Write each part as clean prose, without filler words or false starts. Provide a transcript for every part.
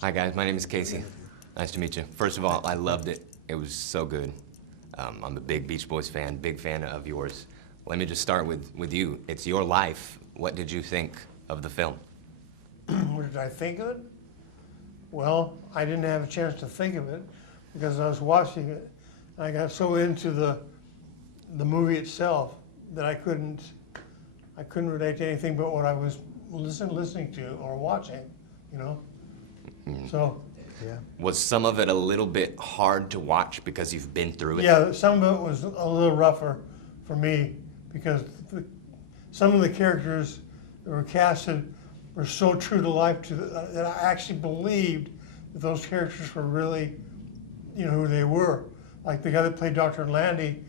Hi guys, my name is Casey. Nice to meet you. First of all, I loved it. It was so good. I'm a big Beach Boys fan, big fan of yours. Let me just start with you. It's your life. What did you think of the film? What did I think of it? Well, I didn't have a chance to think of it because I was watching it. I got so into the movie itself that I couldn't relate to anything but what I was listening to or watching, you know? So, Yeah. Was some of it a little bit hard to watch because you've been through it? yeah, some of it was a little rougher for me because some of the characters that were casted were so true to life that I actually believed that those characters were really, you know, who they were. Like the guy that played Dr. Landy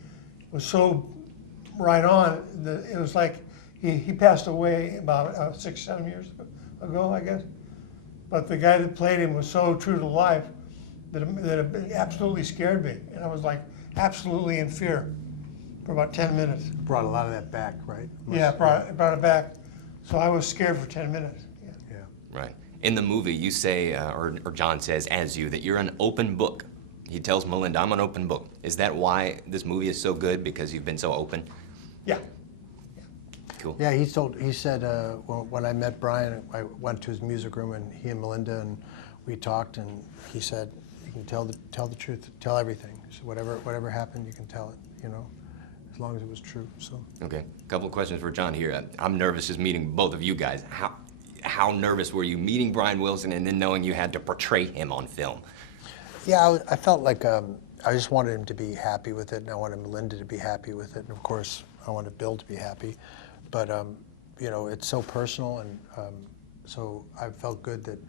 was so right on that it was like he passed away about 6, 7 years ago, I guess. But the guy that played him was so true to life that it absolutely scared me. And I was like absolutely in fear for about 10 minutes. Brought a lot of that back, right? Yeah, it brought it back. So I was scared for 10 minutes. Yeah. Yeah. Right. In the movie, you say, or John says as you, that you're an open book. He tells Melinda, I'm an open book. Is that why this movie is so good, because you've been so open? Yeah. Cool. Yeah, he said when I met Brian, I went to his music room and he and Melinda and we talked, and he said, you can tell the truth, tell everything. So whatever happened, you can tell it, you know, as long as it was true. So. Okay, a couple of questions for John here. I'm nervous just meeting both of you guys. How nervous were you meeting Brian Wilson and then knowing you had to portray him on film? Yeah, I felt like I just wanted him to be happy with it, and I wanted Melinda to be happy with it, and of course I wanted Bill to be happy. But you know, it's so personal, and so I felt good that,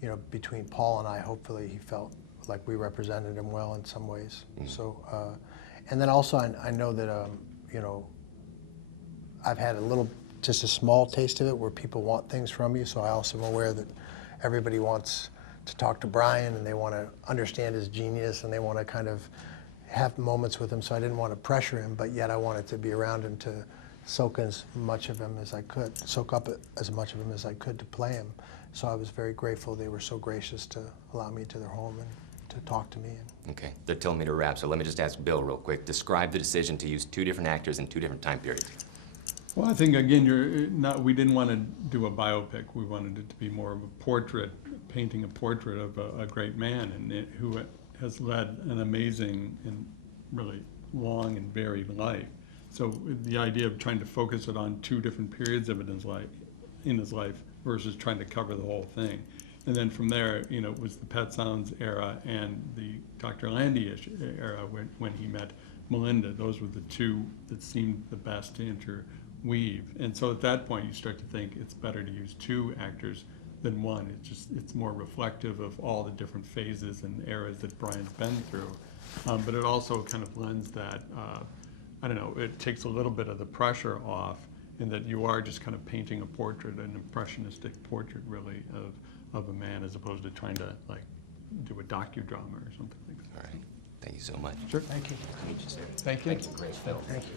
you know, between Paul and I, hopefully he felt like we represented him well in some ways. Mm-hmm. So, and then also I know that you know, I've had just a small taste of it where people want things from you. So I also am aware that everybody wants to talk to Brian and they want to understand his genius and they want to kind of have moments with him. So I didn't want to pressure him, but yet I wanted to be around him to soak up as much of him as I could to play him. So I was very grateful they were so gracious to allow me to their home and to talk to me. Okay, they're telling me to wrap, so let me just ask Bill real quick. Describe the decision to use 2 different actors in 2 different time periods. Well, I think, again, we didn't want to do a biopic. We wanted it to be more of a portrait, painting a portrait of a great man who has led an amazing and really long and varied life. So the idea of trying to focus it on 2 different periods of in his life versus trying to cover the whole thing. And then from there, you know, it was the Pet Sounds era and the Dr. Landy era when he met Melinda. Those were the 2 that seemed the best to interweave. And so at that point, you start to think it's better to use 2 actors than 1. It's more reflective of all the different phases and eras that Brian's been through. But it also kind of lends that, I don't know, it takes a little bit of the pressure off in that you are just kind of painting a portrait, an impressionistic portrait really of a man, as opposed to trying to like do a docudrama or something like that. All right, thank you so much. Sure. Thank you. Meet you soon. Thank you. Great film. Thank you.